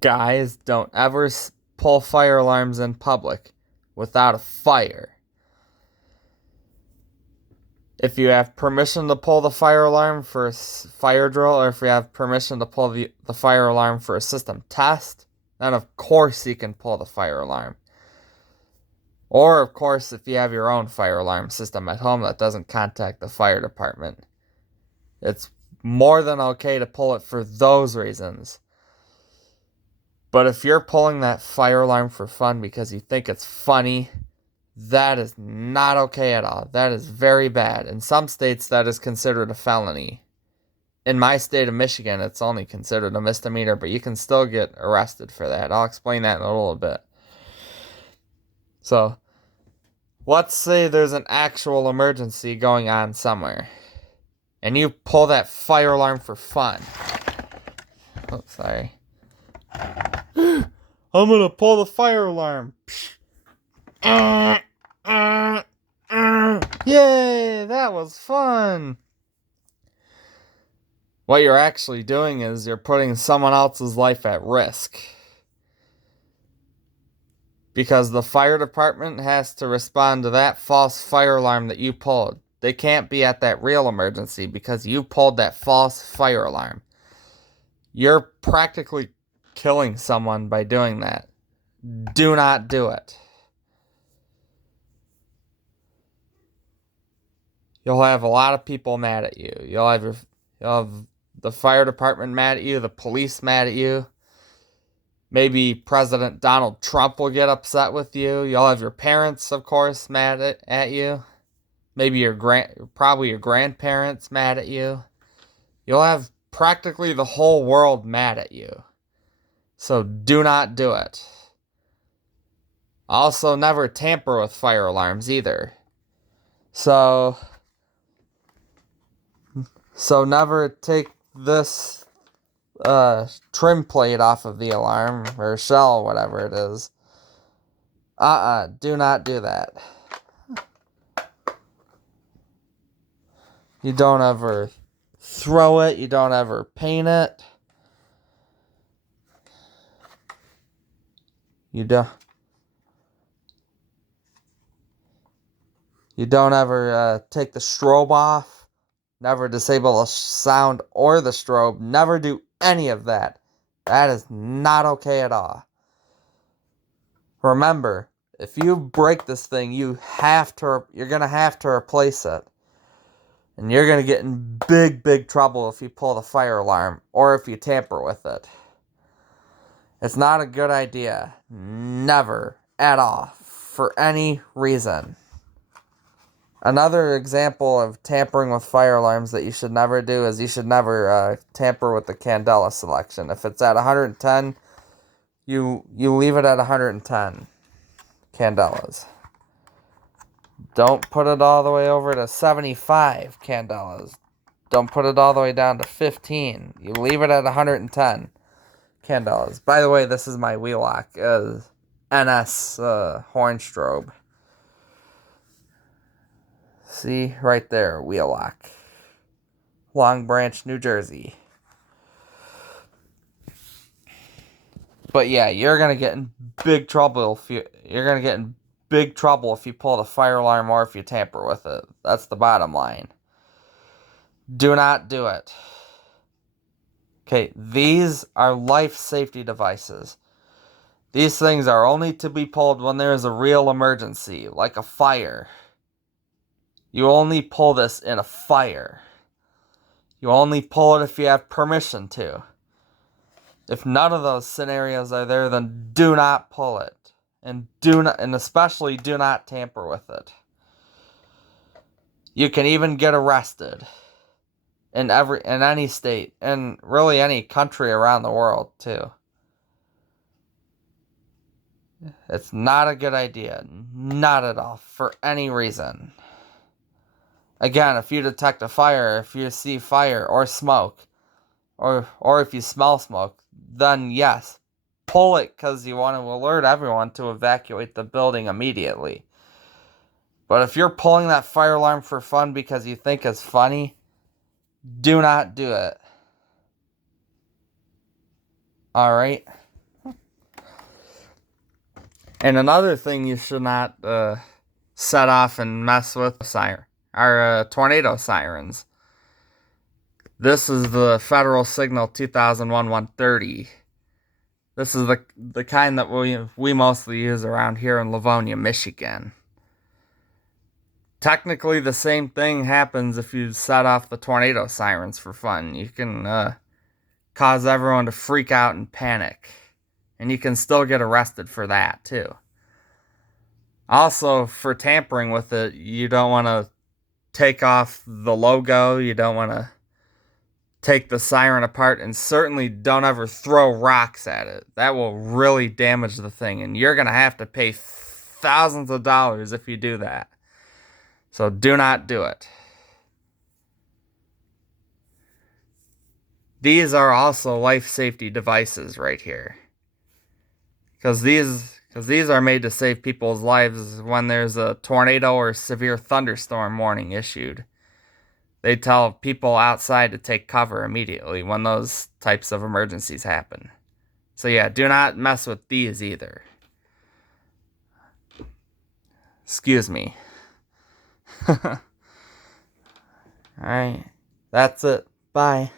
Guys, don't ever pull fire alarms in public without a fire. If you have permission to pull the fire alarm for a fire drill, or if you have permission to pull the fire alarm for a system test, then of course you can pull the fire alarm. Or, of course, if you have your own fire alarm system at home that doesn't contact the fire department. It's more than okay to pull it for those reasons. But if you're pulling that fire alarm for fun because you think it's funny, that is not okay at all. That is very bad. In some states, that is considered a felony. In my state of Michigan, it's only considered a misdemeanor, but you can still get arrested for that. I'll explain that in a little bit. So, let's say there's an actual emergency going on somewhere, and you pull that fire alarm for fun. Oh, sorry. I'm gonna pull the fire alarm. Yay, that was fun. What you're actually doing is you're putting someone else's life at risk. Because the fire department has to respond to that false fire alarm that you pulled. They can't be at that real emergency because you pulled that false fire alarm. You're practically killing someone by doing that. Do not do it. You'll have a lot of people mad at you. You'll have the fire department mad at you, the police mad at you. Maybe President Donald Trump will get upset with you. You'll have your parents, of course, mad at you. Maybe probably your grandparents mad at you. You'll have practically the whole world mad at you. So do not do it. Also, never tamper with fire alarms either. So never take this trim plate off of the alarm, or shell, whatever it is. Do not do that. You don't ever throw it, you don't ever paint it. You don't ever take the strobe off. Never disable the sound or the strobe. Never do any of that. That is not okay at all. Remember, if you break this thing, you're gonna have to replace it. And you're gonna get in big, big trouble if you pull the fire alarm or if you tamper with it. It's not a good idea. Never at all. For any reason. Another example of tampering with fire alarms that you should never do is you should never tamper with the candela selection. If it's at 110, you leave it at 110 candelas. Don't put it all the way over to 75 candelas. Don't put it all the way down to 15. You leave it at 110 candelas. By the way, this is my wheel-lock NS horn strobe. See, right there, wheel-lock. Long Branch, New Jersey. But yeah, you're gonna get in big trouble if you pull the fire alarm or if you tamper with it. That's the bottom line. Do not do it. Okay, these are life safety devices. These things are only to be pulled when there is a real emergency, like a fire. You only pull this in a fire. You only pull it if you have permission to. If none of those scenarios are there, then do not pull it. And especially do not tamper with it. You can even get arrested in any state, and really any country around the world too. It's not a good idea. Not at all. For any reason. Again, if you detect a fire, if you see fire or smoke, or if you smell smoke, then yes, pull it because you want to alert everyone to evacuate the building immediately. But if you're pulling that fire alarm for fun because you think it's funny, do not do it. Alright? And another thing you should not set off and mess with are tornado sirens. This is the Federal Signal 2001-130. This is the kind that we mostly use around here in Livonia, Michigan. Technically, the same thing happens if you set off the tornado sirens for fun. You can cause everyone to freak out and panic. And you can still get arrested for that, too. Also, for tampering with it, you don't want to take off the logo. You don't want to take the siren apart, and certainly don't ever throw rocks at it. That will really damage the thing, and you're going to have to pay thousands of dollars if you do that. So do not do it. These are also life safety devices right here. Because these are made to save people's lives when there's a tornado or severe thunderstorm warning issued. They tell people outside to take cover immediately when those types of emergencies happen. So yeah, do not mess with these either. Excuse me. Alright, that's it. Bye.